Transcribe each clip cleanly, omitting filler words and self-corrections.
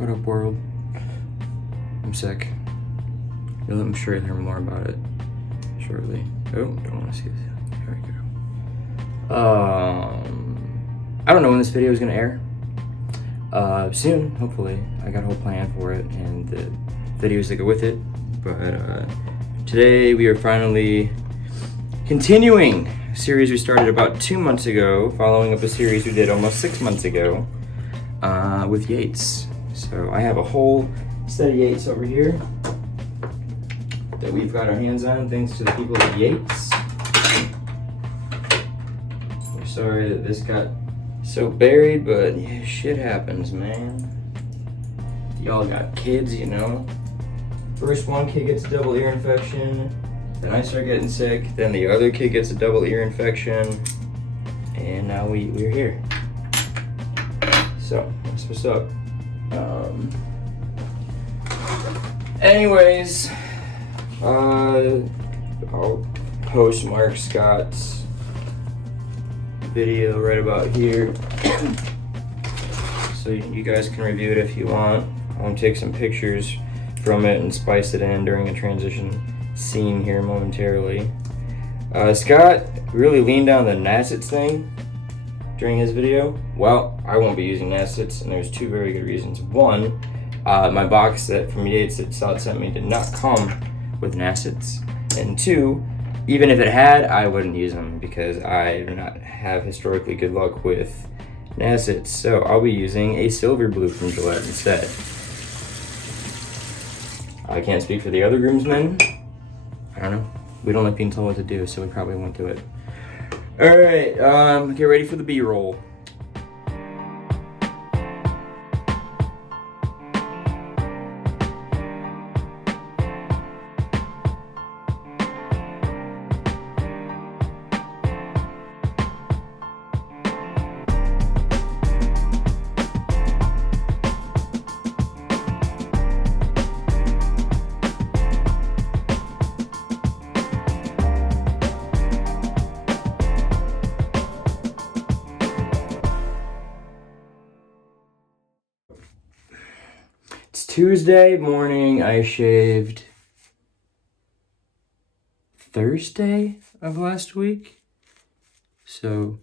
What up, world? I'm sick. I'm sure you'll hear more about it shortly. Oh, don't want to see this. There we go. I don't know when this video is gonna air. Soon, hopefully. I got a whole plan for it and the videos that go with it. But today we are finally continuing a series we started about 2 months ago, following up a series we did almost 6 months ago with Yates. So I have a whole set of Yates over here that we've got our hands on thanks to the people at Yates. We're sorry that this got so buried, but yeah, shit happens, man. Y'all got kids, you know. First one kid gets a double ear infection, then I start getting sick, then the other kid gets a double ear infection, and now we're here. So, that's what's up. Anyways, I'll post Mark Scott's video right about here so you guys can review it if you want. I'll take some pictures from it and spice it in during a transition scene here momentarily. Scott really leaned on the Nassets thing during his video. Well, I won't be using Nassets, and there's two very good reasons. One, my box set from Yates that Scott sent me did not come with Nassets. And two, even if it had, I wouldn't use them because I do not have historically good luck with Nassets. So I'll be using a silver blue from Gillette instead. I can't speak for the other groomsmen. I don't know. We don't like being told what to do, so we probably won't do it. Alright, get ready for the B-roll. It's Tuesday morning. I shaved Thursday of last week. So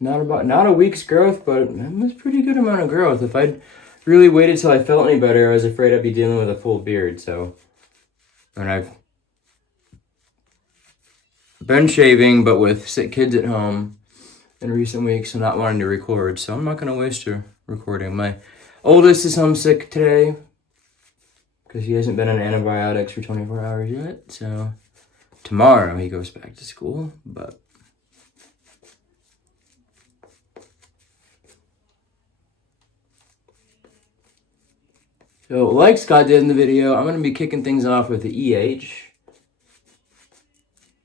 not a week's growth, but it was a pretty good amount of growth. If I'd really waited till I felt any better, I was afraid I'd be dealing with a full beard. So, and I've been shaving, but with sick kids at home in recent weeks, so not wanting to record. So I'm not gonna waste a recording. My oldest is homesick today because he hasn't been on antibiotics for 24 hours yet. So tomorrow he goes back to school, but so like Scott did in the video, I'm going to be kicking things off with the EH.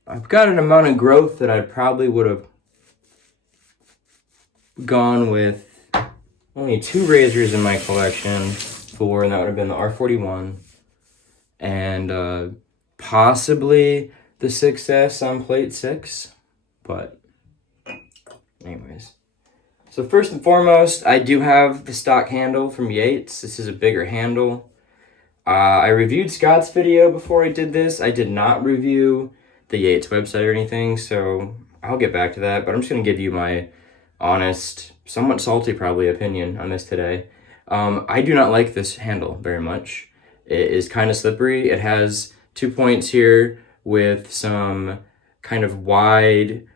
I've got an amount of growth that I probably would have gone with only 2 razors in my collection for, and that would have been the R41 and possibly the 6S on plate 6. But anyways, so first and foremost, I do have the stock handle from Yates. This is a bigger handle. I reviewed Scott's video before I did this. I did not review the Yates website or anything, so I'll get back to that, but I'm just going to give you my honest, somewhat salty probably opinion on this today. I do not like this handle very much. It is kind of slippery. It has 2 points here with some kind of wide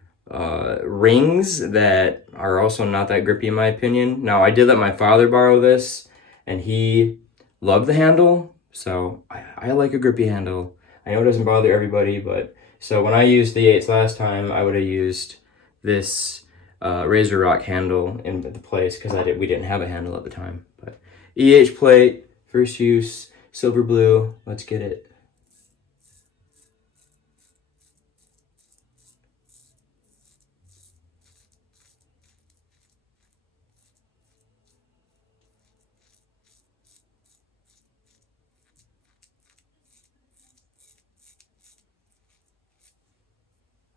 rings that are also not that grippy in my opinion. Now, I did let my father borrow this, and he loved the handle, so I like a grippy handle. I know it doesn't bother everybody, but so when I used the Yates last time, I would have used this Razor Rock handle in the place because we didn't have a handle at the time. But EH plate, first use, silver blue. Let's get it.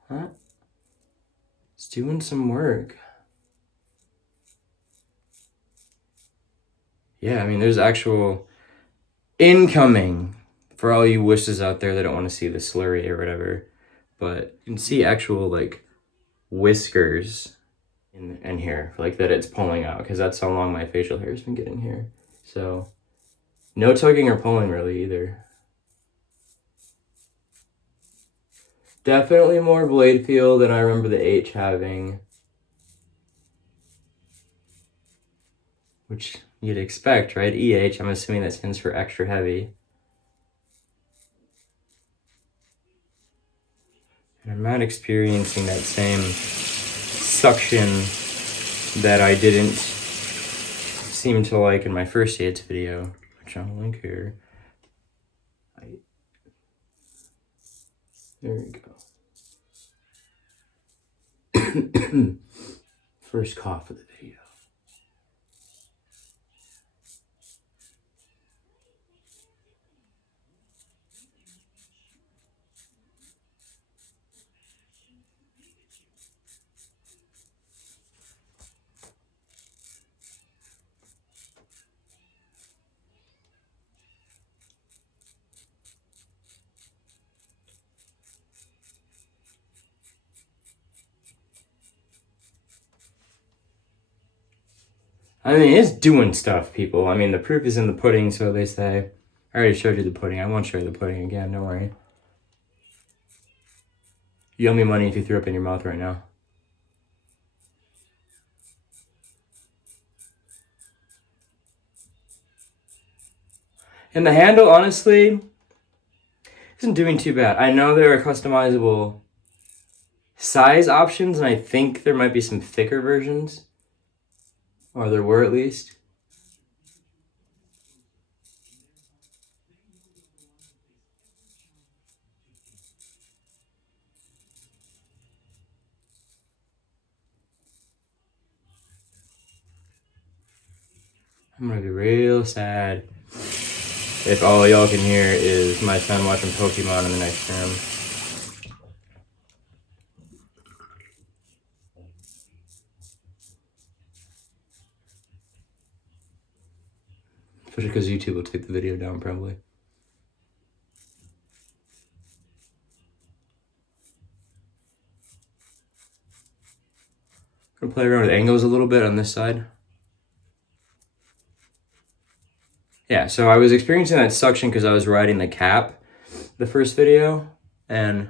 Huh? It's doing some work. yeah, I mean, there's actual incoming for all you wusses out there that don't want to see the slurry or whatever. But you can see actual like whiskers in here, like that it's pulling out, because that's how long my facial hair has been getting here. So no tugging or pulling really either. Definitely more blade feel than I remember the H having, which you'd expect, right? EH, I'm assuming that stands for extra heavy. And I'm not experiencing that same suction that I didn't seem to like in my first Yates video, which I'll link here. There we go. First cough of the video. I mean, it's doing stuff, people. I mean, the proof is in the pudding, so they say. I already showed you the pudding. I won't show you the pudding again, don't worry. You owe me money if you threw up in your mouth right now. And the handle, honestly, isn't doing too bad. I know there are customizable size options, and I think there might be some thicker versions. Or there were at least. I'm gonna be real sad if all y'all can hear is my son watching Pokemon in the next room. Especially because YouTube will take the video down, probably. I'm gonna play around with angles a little bit on this side. Yeah, so I was experiencing that suction because I was riding the cap the first video, and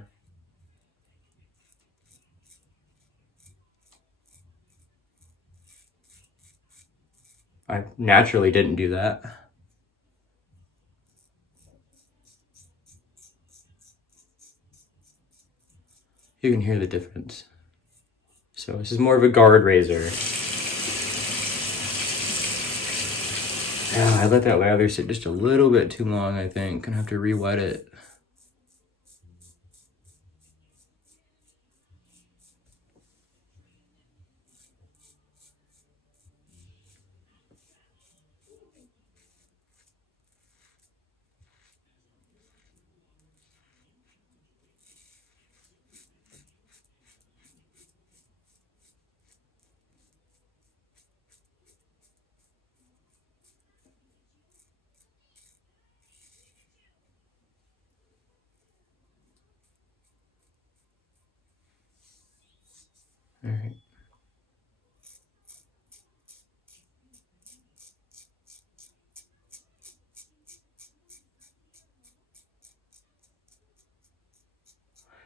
I naturally didn't do that. You can hear the difference. So this is more of a guard razor. Yeah, I let that lather sit just a little bit too long, I think. Gonna have to re-wet it. All right.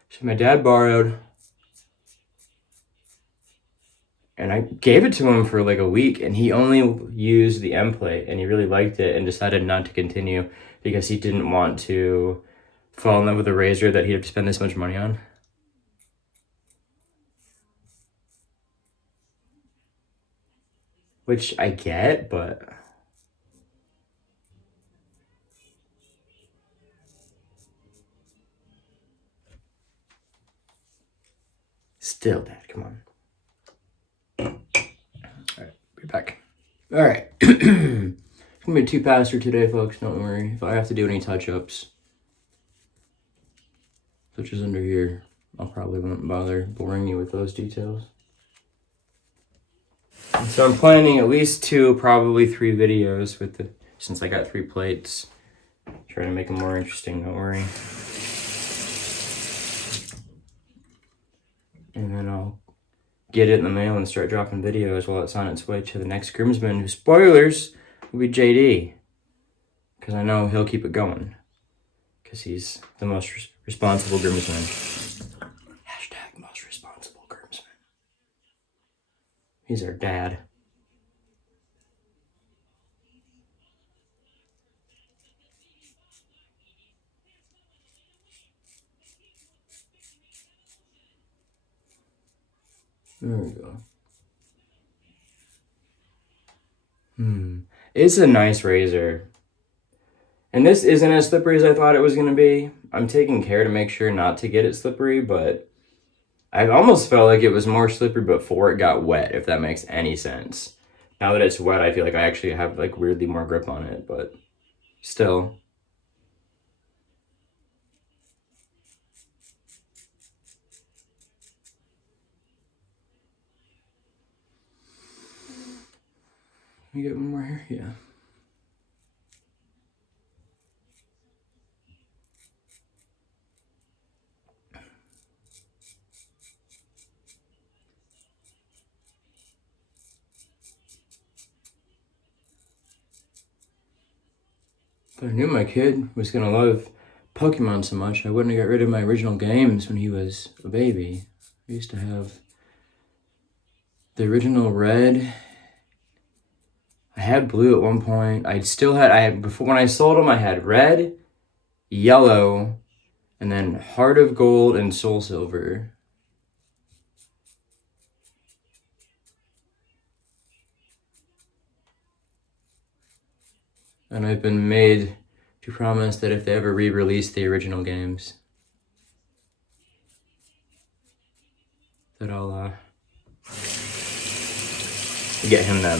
So my dad borrowed, and I gave it to him for like a week, and he only used the M plate, and he really liked it and decided not to continue because he didn't want to fall in love with a razor that he'd have to spend this much money on. Which I get, but still, Dad, come on. All right, be back. All right. It's gonna be too faster today, folks. Don't worry. If I have to do any touch-ups, such as under here, I'll probably won't bother boring you with those details. So I'm planning at least 2, probably 3 videos with the, since I got 3 plates. Try to make them more interesting, don't worry. And then I'll get it in the mail and start dropping videos while it's on its way to the next groomsman, who, spoilers, will be JD. Because I know he'll keep it going. Because he's the most responsible groomsman. Hashtag most responsible groomsman. He's our dad. There we go. It's a nice razor. And this isn't as slippery as I thought it was going to be. I'm taking care to make sure not to get it slippery, but I almost felt like it was more slippery before it got wet, if that makes any sense. Now that it's wet, I feel like I actually have like weirdly more grip on it, but still. Let me get one more here, yeah. If I knew my kid was gonna love Pokemon so much, I wouldn't have got rid of my original games when he was a baby. I used to have the original Red. I had Blue at one point. Before when I sold them, I had Red, Yellow, and then Heart of Gold and Soul Silver. And I've been made to promise that if they ever re-release the original games, that I'll get him them,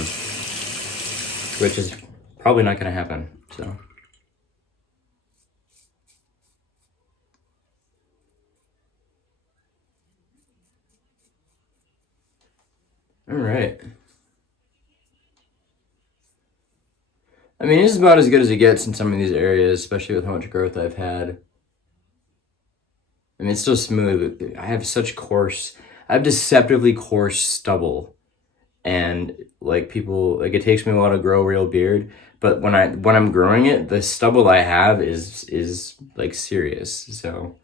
which is probably not gonna happen, so. All right. I mean, this is about as good as it gets in some of these areas, especially with how much growth I've had. I mean, it's still smooth, but I have deceptively coarse stubble. And like people, like it takes me a while to grow a real beard, but when I'm growing it, the stubble I have is like serious, so.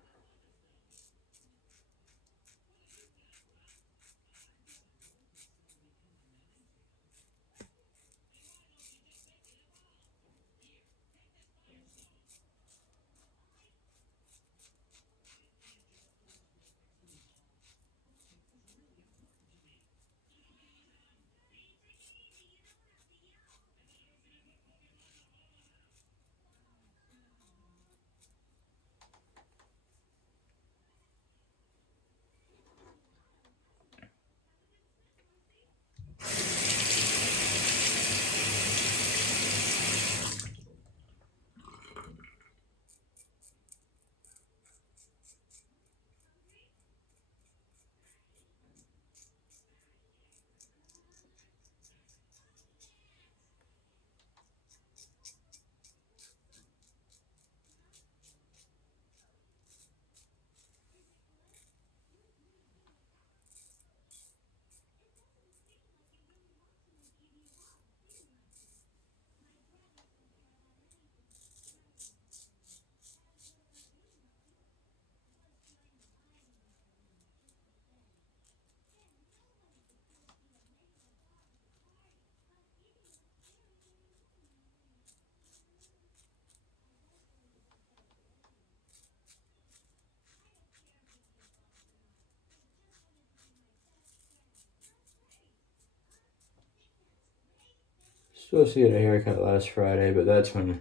Supposed to get a haircut last Friday, but that's when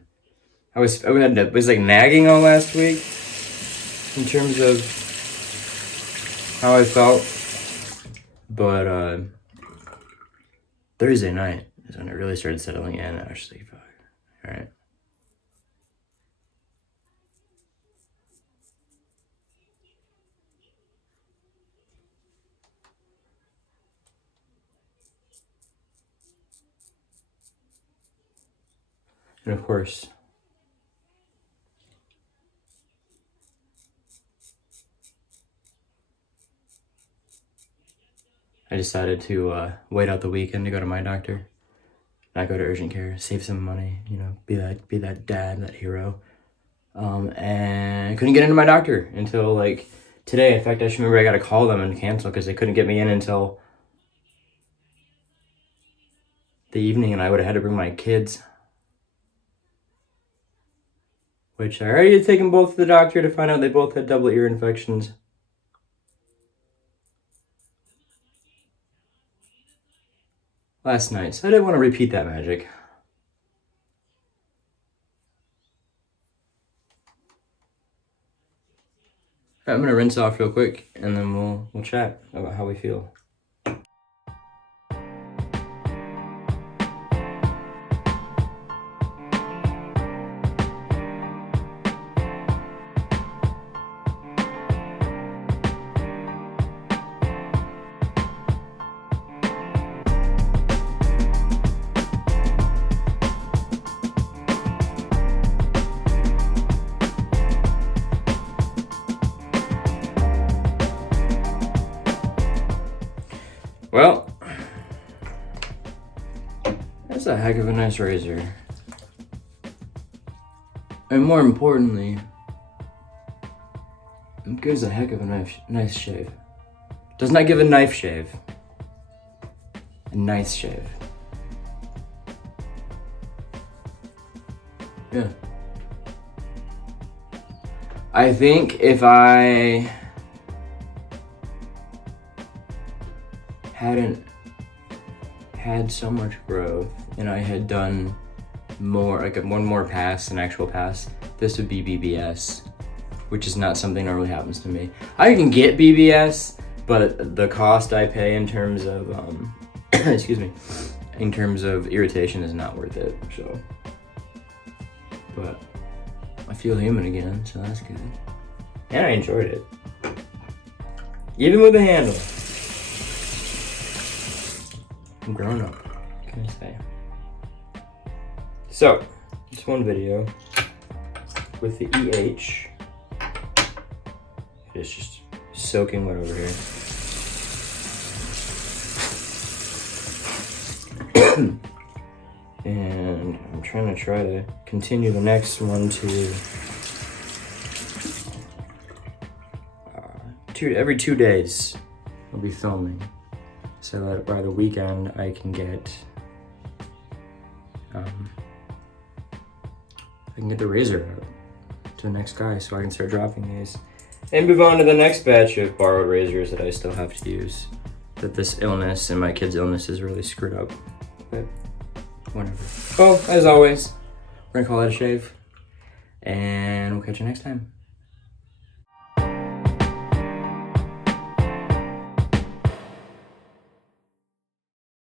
I was like nagging all last week in terms of how I felt. But Thursday night is when it really started settling in. I was like, fuck, all right. And of course, I decided to wait out the weekend to go to my doctor. Not go to urgent care, save some money, you know, be that dad, that hero. And I couldn't get into my doctor until like today. In fact, I just remember I got to call them and cancel because they couldn't get me in until the evening, and I would have had to bring my kids. Which I already had taken both to the doctor to find out they both had double ear infections. Last night, so I didn't want to repeat that magic. I'm gonna rinse off real quick, and then we'll chat about how we feel. Well, that's a heck of a nice razor. And more importantly, it gives a heck of a nice shave. Does not give a knife shave. A nice shave. Yeah. I think if I hadn't had so much growth and I had done more, like one more pass, an actual pass, this would be BBS, which is not something that normally happens to me. I can get BBS, but the cost I pay in terms of, excuse me, in terms of irritation is not worth it, so. But I feel human again, so that's good. And I enjoyed it. Even with the handle. I'm grown up, what can I say? So, just one video with the EH. It's just soaking wet over here. And I'm trying to continue the next one to every 2 days I'll be filming, so that by the weekend I can get the razor out to the next guy, so I can start dropping these and move on to the next batch of borrowed razors that I still have to use, that this illness and my kid's illness is really screwed up. But whatever. Well, as always, we're gonna call it a shave, and we'll catch you next time.